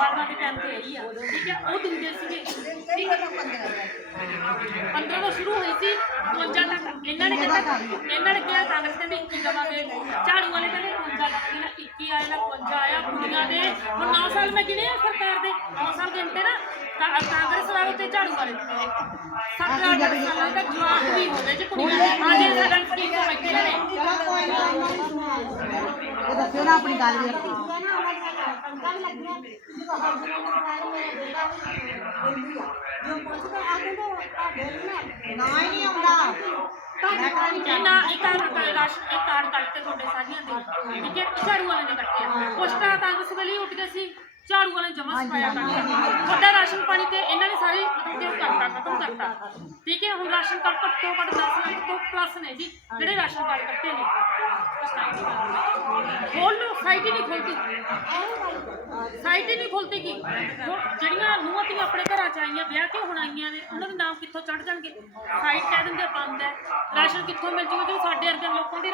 ਬਾਰਵਾਂ ਦੇ ਟਾਈਮ ਤੇ ਆਈ ਆ। ਠੀਕ ਹੈ, ਉਹ ਦਿੰਦੇ ਸੀਗੇ। ਠੀਕ ਹੈ 15 ਤੋਂ ਸ਼ੁਰੂ ਹੋਈ ਸੀ 52 ਤੱਕ। ਇਹਨਾਂ ਨੇ ਕਹਿੰਦਾ ਇਹਨਾਂ ਨੇ ਕਿਹਾ ਕਾਂਗਰਸ ਕਹਿੰਦੇ 21 ਦਵਾਂਗੇ ਝਾੜੂ ਵਾਲੇ ਕਹਿੰਦੇ 51 ਦਵਾਂਗੇ ਨਾ 21 ਆਇਆ ਨਾ 52 ਆਇਆ, ਕੁੜੀਆਂ ਦੇ। ਹੁਣ 9 ਸਾਲ ਮੈਂ ਗਿਣੇ ਸਰਕਾਰ ਦੇ। 9 ਸਾਲ ਗਿਣਤੇ ਨਾ ਕਾਂਗਰਸ ਵਾਲੇ ਤੇ ਝਾੜੂ ਵਾਲੇ। ਤੇ 17 18 ਸਾਲਾਂ ਤੱਕ ਜਵਾਕ ਵੀ। ਹੋ ਗਏ ਜੀ ਕੁੜੀਆਂ ਦੇ ਆਜੇ ਸਗਨ ਸਕੀਮ ਤੋਂ ਬੈਠੇ ਨੇ ਚਲੋ ਕੋਈ ਨਾ ਇਹ ਦੱਸਿਓ ਨਾ ਆਪਣੀ ਗੱਲ ਵੀ ਨਾ ਹੀ ਨਹੀਂ ਆਉਂਦਾ। ਮੈਂ ਕਹਾਂ ਨਹੀਂ ਇਹ ਨਾ ਇਹ ਕਾਰਡ ਰਾਸ਼ਨ ਇਹ ਕਾਰਡ ਕੱਟਤੇ ਤੁਹਾਡੇ ਸਾਰੀਆਂ ਦੇ। ਠੀਕ ਹੈ ਝਾੜੂ ਵਾਲੇ ਨੇ ਕੱਟਿਆ। ਕੁਛ ਤਾਂ ਕਾਂਗਰਸ ਵਾਲੇ ਹੀ ਉੱਠ ਗਏ ਸੀ ਝਾੜੂ ਵਾਲੇ ਜਮਾ ਸਪਾਇਆ ਕਰਤਾ। ਤੁਹਾਡਾ ਰਾਸ਼ਨ ਪਾਣੀ ਤੇ ਇਹਨਾਂ ਨੇ ਸਾਰੀ ਮਤਲਬ ਕਿ ਕਰਤਾ ਖਤਮ ਕਰਤਾ। ਠੀਕ ਹੈ ਹੁਣ ਰਾਸ਼ਨ ਕਾਰਡ ਘੱਟੋ ਘੱਟ 10 ਲੱਖ ਤੋਂ ਪਲੱਸ ਨੇ ਜੀ ਜਿਹੜੇ ਰਾਸ਼ਨ ਕਾਰਡ ਕੱਟੇ ਨੇ। ਖੋਲ ਲਓ ਸਾਈਟ ਹੀ ਨਹੀਂ ਖੁੱਲਦੀ। ਸਾਈਟ ਹੀ ਨਹੀਂ ਖੁੱਲਦੀ ਕੀ ਜਿਹੜੀਆਂ ਨੂੰਹਾਂ ਧੀਆਂ ਆਪਣੇ ਘਰਾਂ ਚ ਆਈਆਂ, ਵਿਆਹ ਕੇ ਹੁਣ ਆਈਆਂ ਨੇ, ਉਹਨਾਂ ਦੇ ਨਾਮ ਕਿੱਥੋਂ ਚੜ ਜਾਣਗੇ? ਸਾਈਟ ਕਹਿ ਦਿੰਦੇ ਆ ਬੰਦ ਹੈ। ਰਾਸ਼ਨ ਕਿੱਥੋਂ ਮਿਲ ਜੂਗਾ ਜੋ ਸਾਡੇ ਵਰਗੇ ਲੋਕਾਂ ਦੀ